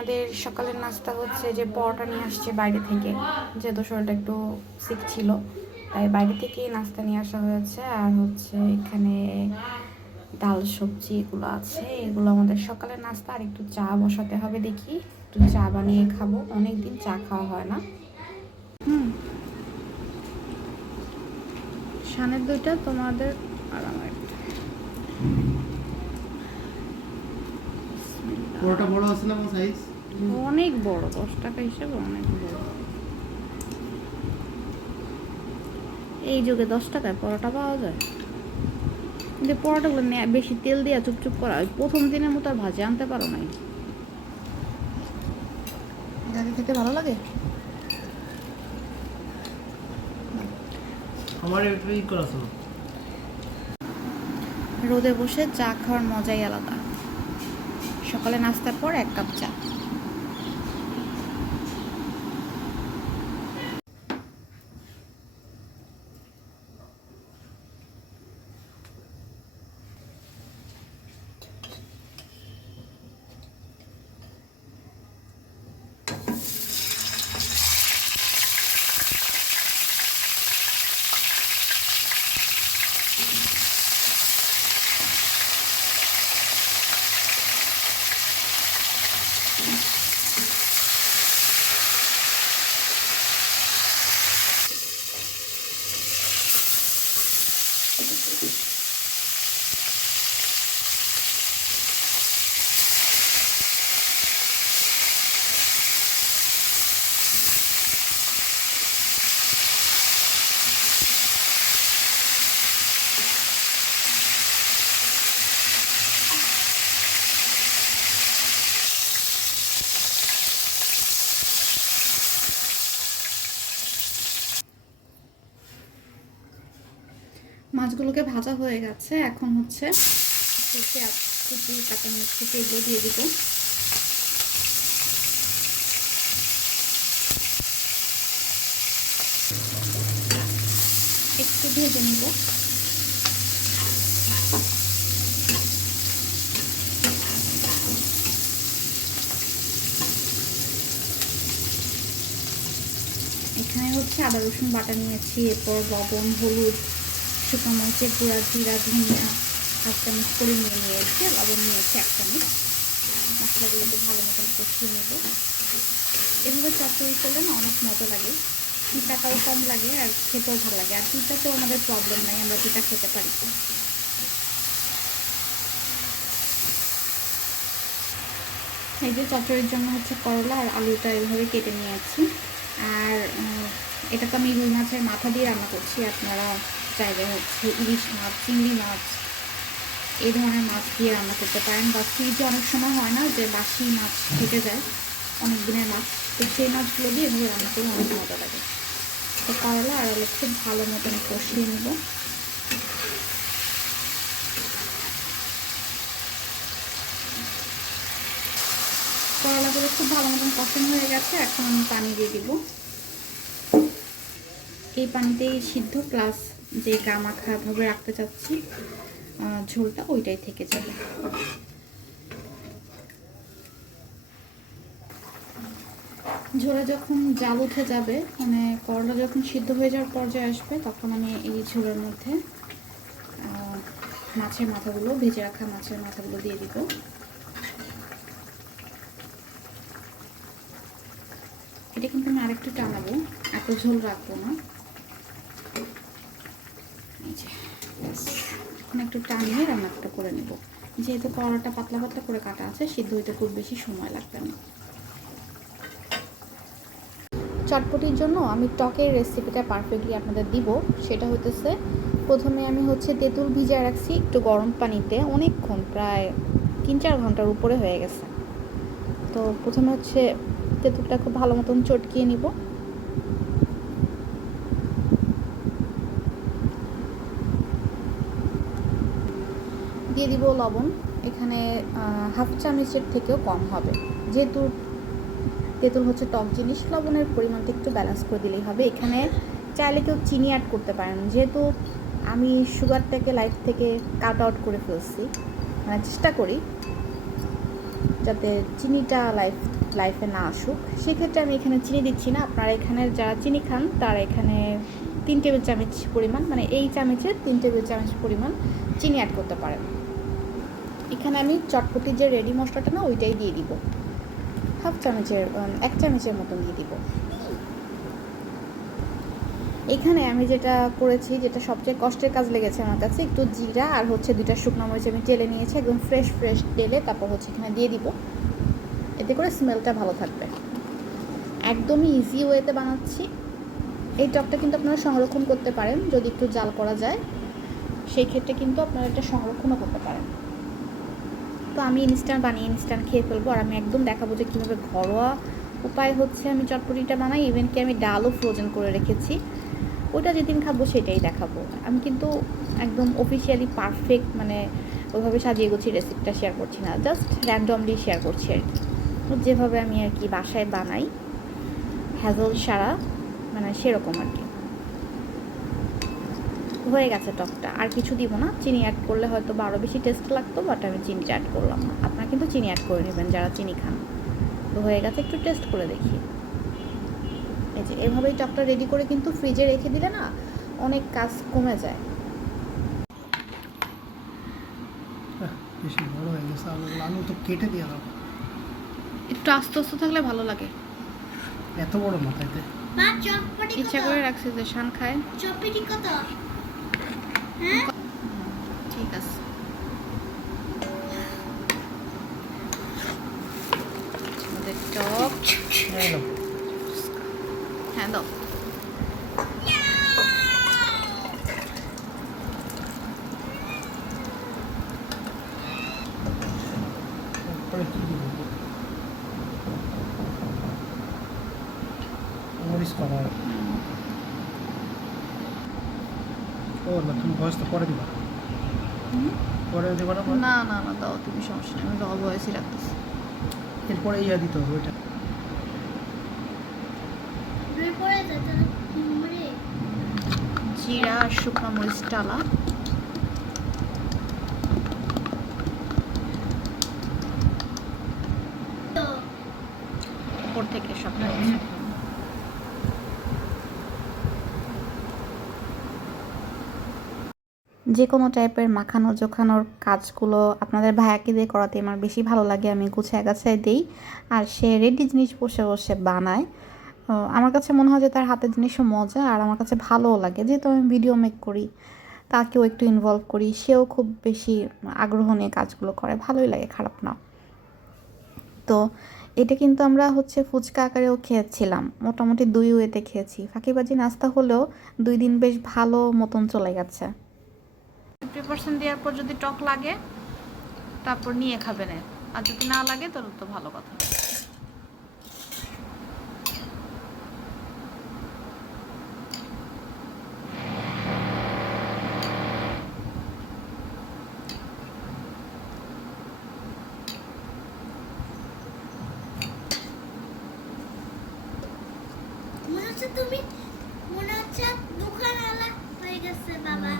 আমাদের সকালের নাস্তা হচ্ছে যে পরোটা নিয়ে আসছে বাইরে থেকে, যেহেতু শরীরটা একটু সিক ছিল তাই বাইরে থেকেই নাস্তা নিয়ে আসা হয়েছে। আর হচ্ছে এখানে ডাল সবজি এগুলো আছে, এগুলো আমাদের সকালের নাস্তা। আর একটু চা বসাতে হবে, দেখি একটু চা বানিয়ে খাবো, অনেকদিন চা খাওয়া হয় না। সানের দুইটা তোমাদের আর আমার। পুরোটা বড় আছে না সাইজ? অনেক বড়, 10 টাকা হিসেবে অনেক বড়। এই যুগে 10 টাকায় পরোটা পাওয়া যায়, কিন্তু পরোটাগুলো বেশি তেল দিয়ে চুপচুপ করা, প্রথম দিনের মতো আর ভাজে আনতে পারো নাই। যাকে খেতে ভালো লাগে আমার এই করা ছিল। রোদে বসে চা খাওয়ার মজাই আলাদা। সকালে নাস্তার পর 1 কাপ চা। মাছগুলোকে ভাজা হয়ে গেছে, এখন হচ্ছে পেঁয়াজ কুচি কাঁচা মরিচ কুচি এগুলো দিয়ে দিব। একটু ভেজে নিব। এখানে হচ্ছে আদা রসুন বাটা নিয়েছি, এরপর লবণ, হলুদ, শুকনো মরিচের গুঁড়া, জিরা, ধনিয়া 1 চামচ করে নিয়েছি, লবণ নিয়েছি 1 চামচ। মশলাগুলোকে ভালো মতন কষিয়ে নেব। এভাবে চচ্চড়ি করলে না অনেক মজা লাগে, পিঠাটাও কম লাগে আর খেতেও ভালো লাগে। আর পিঠাতেও আমাদের প্রবলেম নাই, আমরা পিঠা খেতে পারি। এই যে চচ্চড়ির জন্য হচ্ছে করলা আর আলুটা এভাবে কেটে নিয়েছি। আর এটা তো আমি রুই মাছের মাথা দিয়ে রান্না করছি, আপনারা চাইলে হচ্ছে ইলিশ মাছ, চিংড়ি মাছ এই ধরনের মাছ দিয়ে রান্না করতে পারেন। বা ফ্রিজে অনেক সময় হয় না যে বাসি মাছ থেকে যায় অনেক দিনের মাছ, তো সেই মাছগুলো দিয়ে এভাবে রান্না করলে অনেক মজা লাগে। তো করলা আর আলু খুব ভালো মতন কষিয়ে নেব। করলাগুলো খুব ভালো মতন কষানো হয়ে গেছে, এখন আমি পানি দিয়ে দিব। এই পানিতেই সিদ্ধ প্লাস যে গামাখাভাবে রাখতে চাচ্ছি ঝোলটা, ওইটাই থেকে যাবে। ঝোলে যখন জাল উঠে যাবে, মানে করলা যখন সিদ্ধ হয়ে যাওয়ার পর্যায়ে আসবে, তখন আমি এই ঝোলের মধ্যে মাছের মাথাগুলো, ভেজে রাখা মাছের মাথাগুলো দিয়ে দিব। এটা কিন্তু আমি আরেকটু টানাবো, এত ঝোল রাখবো না। এখন একটু টানিয়ে রান্নাটা করে নেব, যেহেতু করলাটা পাতলা পাতলা করে কাটা আছে, সিদ্ধ হইতে খুব বেশি সময় লাগবে না। চটপটির জন্য আমি টকের রেসিপিটা পারফেক্টলি আপনাদের দিব। সেটা হইতেছে, প্রথমে আমি হচ্ছে তেঁতুল ভিজিয়ে রাখছি একটু গরম পানিতে অনেকক্ষণ, প্রায় 3-4 ঘন্টার উপরে হয়ে গেছে। তো প্রথমে হচ্ছে তেঁতুলটা খুব ভালো মতন চটকিয়ে নিব। দিয়ে দিব লবণ, এখানে 1/2 চামচের থেকেও কম হবে, যেহেতু তেঁতুল হচ্ছে টক জিনিস, লবণের পরিমাণটা একটু ব্যালেন্স করে দিলেই হবে। এখানে চাইলে কেউ চিনি অ্যাড করতে পারেন, যেহেতু আমি সুগারটাকে লাইফ থেকে কাট আউট করে ফেলছি, মানে চেষ্টা করি যাতে চিনিটা লাইফ লাইফে না আসুক। সেক্ষেত্রে আমি এখানে চিনি দিচ্ছি না। আপনারা এখানে যারা চিনি খান তারা এখানে 3 টেবিল চামচ পরিমাণ, মানে এই চামচের 3 টেবিল চামচ পরিমাণ চিনি অ্যাড করতে পারেন। এখানে আমি চটপটির যে রেডি মশলাটা না ওইটাই দিয়ে দিব, 1 চামচের মতন দিয়ে দিব। এখানে আমি যেটা করেছি, যেটা সবচেয়ে কষ্টের কাজ লেগেছে আমার কাছে, একটু জিরা আর হচ্ছে 2টা শুকনো মরিচ আমি তেলে নিয়েছি, একদম ফ্রেশ তেলে, তারপর হচ্ছে এখানে দিয়ে দিব। এতে করে স্মেলটা ভালো থাকবে। একদমই ইজি ওয়েতে বানাচ্ছি। এই টকটা কিন্তু আপনারা সংরক্ষণ করতে পারেন, যদি একটু জাল করা যায় সেই ক্ষেত্রে কিন্তু আপনারা এটা সংরক্ষণও করতে পারেন। তো আমি ইনস্ট্যান্ট বানিয়ে ইনস্ট্যান্ট খেয়ে ফেলবো। আর আমি একদম দেখাবো যে কীভাবে ঘরোয়া উপায় হচ্ছে আমি চটপটিটা বানাই। ইভেন কি আমি ডালও ফ্রোজেন করে রেখেছি, ওটা যেদিন খাবো সেটাই দেখাবো। আমি কিন্তু একদম অফিসিয়ালি পারফেক্ট মানে ওইভাবে সাজিয়ে গুছিয়ে রেসিপিটা শেয়ার করছি না, জাস্ট র্যান্ডমলি শেয়ার করছি আর কি, যেভাবে আমি আর কি বাসায় বানাই হ্যাজল সারা, মানে সেরকম আর কি। হয়ে গেছে টকটা, আর কিছু দিব না। চিনি অ্যাড করলে হয়তো আরও বেশি টেস্ট লাগতো, বাট আমি চিনিটা অ্যাড করলাম না। আপনারা কিন্তু চিনি অ্যাড করে নেবেন যারা চিনি খান। তো হয়ে গেছে, একটু টেস্ট করে দেখি। এই যে এভাবেই টকটা রেডি করে কিন্তু ফ্রিজে রেখে দিলে না অনেক কাজ কমে যায়। বেশি বড় হয়ে গেছে, আলু তো কেটে দিয়ে দাও। একটু আস্তে আস্তে থাকলে ভালো লাগে। এত বড় মাথাইতে ইচ্ছা করে রাখছি যে শান খায়। চটপটি কত? হ্যাঁ ঠিক আছে, আমাদের টক। হ্যাঁ দাও। তারপরে কি দিব? মরিচ করা। ও না, তুমি ভয়েসটা পরে দিবা, পরে দিবা না? না না না দাও তুমি, সমস্যা নেই, আমি র ভয়েসই রাখতেছি। এরপরে ইয়া দিতে হবে ওইটা। দুই পরে যেতে মরে জিরা আর শুকনো মরিচ টালা, তো উপর থেকে সব যে কোনো টাইপের মাখানো জোখানোর কাজগুলো আপনাদের ভাইয়াকে দিয়ে করাতে আমার বেশি ভালো লাগে। আমি গুছায় গাছায় দিই আর সে রেডি জিনিস বসে বসে বানায়। আমার কাছে মনে হয় যে তার হাতের জিনিসও মজা, আর আমার কাছে ভালোও লাগে। যেহেতু আমি ভিডিও মেক করি, তাকেও একটু ইনভলভ করি, সেও খুব বেশি আগ্রহ নিয়ে কাজগুলো করে, ভালোই লাগে, খারাপ না। তো এটা কিন্তু আমরা হচ্ছে ফুচকা আকারেও খেয়েছিলাম, মোটামুটি 2 ওয়েতে খেয়েছি। ফাঁকিবাজি নাস্তা হলেও 2 দিন বেশ ভালো মতন চলে গেছে। 50% দেওয়ার পর যদি টক লাগে তারপর নিয়ে খাবেন, আর যদি না লাগে তাহলে তো ভালো কথা। মনে হচ্ছে দোকানওয়ালা হয়ে গেছে বাবা।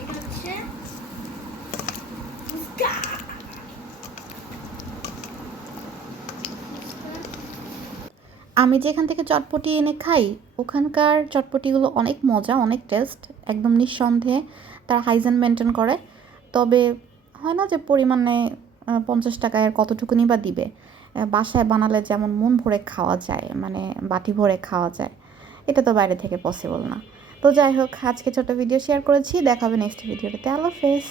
এটা হচ্ছে ফুচকা। আমি যেখান থেকে চটপটি এনে খাই ওখানকার চটপটিগুলো অনেক মজা, অনেক টেস্ট, একদম নিঃসন্দেহে তারা হাইজেন মেনটেন করে। তবে হয় না যে পরিমাণে 50 টাকায় আর কতটুকুনি বা দিবে। বাসায় বানালে যেমন মন ভরে খাওয়া যায়, মানে বাটি ভরে খাওয়া যায়, এটা তো বাইরে থেকে পসিবল না। তো যাই হোক, আজকে ছোট ভিডিও শেয়ার করেছি, দেখাবে নেক্সট ভিডিওতে। আল্লাহ হাফেজ।